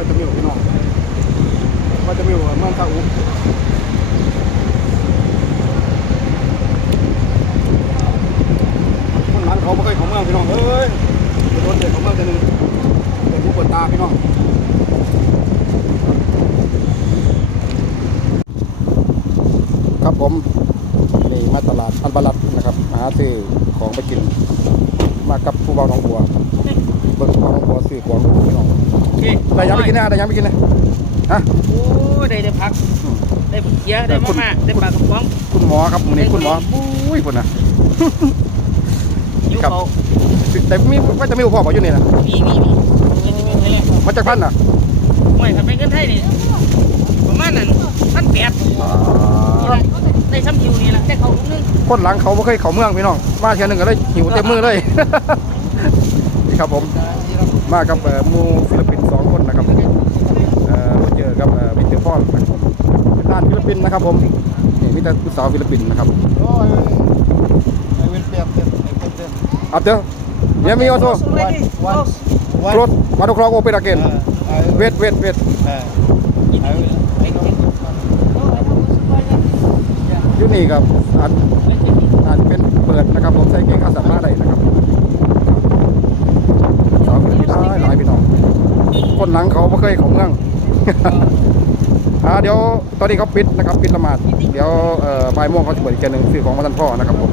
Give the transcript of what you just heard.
ก็จะมีพี่น้องก็จะมีเมืองซาอุคนนั้นเขาไม่เคยของเมืองพี่น้องเอ้ยโดนเด็กของเมืองจะหนึ่งเด็กผู้ปิดตาพี่น้องครับผมนี่มาตลาดอันบาลัดนะครับหาซื้อของไปกินมากับผู้เบาหนองบัวเบิ่งผู้เบาหนองบัวซื้อของพี่น้อง ได้ยังไม่กินนะได้ยังไม่กินนะฮะโอ้ยได้ได้พัก ได้บุญเกียได้มาม่าได้ปลากระป๋องคุณหมอครับวันนี้คุณหมออุ้ยพุ่นนะยิ้วครับเขาแต่มีว่าจะมีอุปกรณ์อยู่นี่นะมีมีมีเป็นเป็นไงมาจากพันน่ะห่วยถ้าเป็นเงินไทยนี่ประมาณนั้นพันแปดได้ซ้ำยิวนี่แหละได้เขาลูกนึงคนหลังเขาไม่เคยเขาเมืองพี่น้องมาเทียหนึงก็เลยหิวเต็มมือเลยนี่ครับผมมากับเอ่อหมูฟิลิป ป็นด้านฟิลิปปินส์นะครับผมนี่มีแต่ผู้สาวฟิลิปปินส์นะครับ Oh, I, I will pay after. I pay after. อัพเดอเนี่ยมีออโต้ One, one, โกรธมาดูครอกโอเปร่าเกน Uh, I will, เวทเวทเวท uh, I will. อยู่นี่ครับอาจอาจจะเป็นเปิดนะครับผมใส่เกงขาสั้นมาได้นะครับสาวคนนี้หลายหลายพี่น้องคนหลังเขาไม่เคยของเมือง อ่าเดี๋ยวตอนนี้เขาปิดนะครับปิดละหมาดเดี๋ยวเอ่อบ่ายโมงเขาจะเปิดอีกแกหนึ่งซื้อของมาท่านพ่อนะครับผม